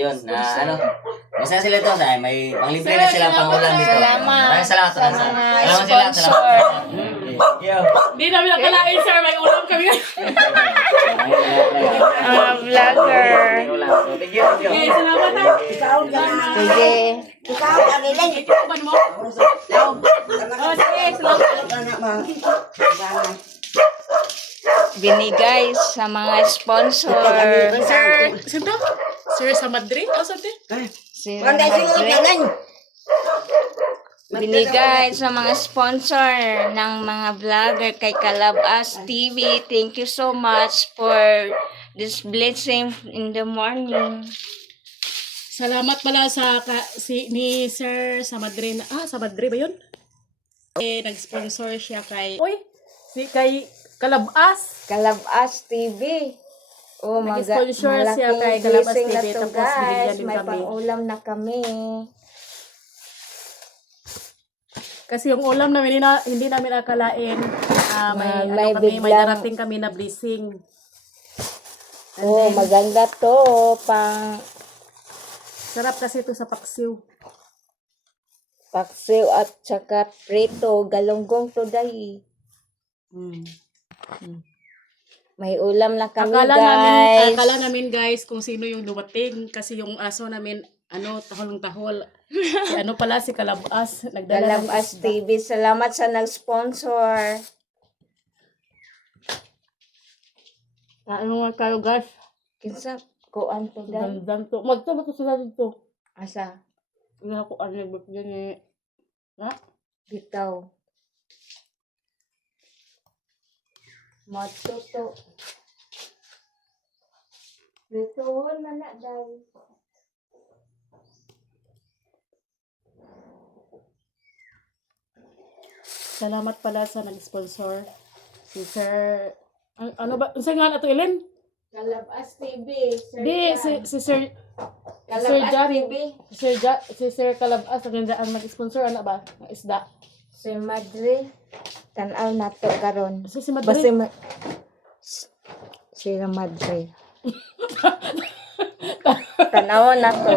yun, na ano, masaya sila to, dahil may panglibre na silang pangulam dito. Maraming salamat. Salamat sila, salamat. Hindi namin nakalain, sir. May ulam kami. Vlogger. Okay, salamat ha. Sige. Ituban mo. Oh, sige, salamat. Binigay sa mga sponsor. Sir, sino? Sir sa Madrid? O, sir? Si binigay sa mga sponsor ng mga vlogger kay Kalabas TV. Thank you so much for this blessing in the morning. Salamat pala sa ni Sir sa Madrid. Sa Madrid ba yun? Nag-sponsor siya kay... kay Kalabas. Kalabas TV. Oh, Nag-sponsor siya malaking kay Kalabas blessing na TV. to, Tapos binigyan guys. din May kami. pang-ulam na kami. Kasi yung ulam namin, hindi namin akalain. May darating kami na blessing. And Oh, then, maganda to. sarap kasi ito sa paksiw. Paksiw at saka prito. Galunggong to dahi. May ulam na kami, guys. Akala namin guys kung sino yung dumating kasi yung aso namin tahol-tahol. Si pala si Kalabas, nagdala ng Kalabas isda. TV. Salamat sa nag-sponsor. Ano nga kayo guys? Kinsa kuan to dahi. Gandang to. Magtama ko sila dito. Asa? Hindi ako yan eh. Ha? Bitaw. Matuto. Dito na na dahi. Salamat pala sa nag-sponsor. Si Sir... Ano ba? Saan nga na ito, Ellen? Kalabas TV. Di, si Sir... Kalabas Jan. TV. Si Sir Kalabas, ang nag-sponsor, ano ba? Ng isda. Si Madre. Tanaw na to karon. Si Madrid. Si Madre. Tanaw na to.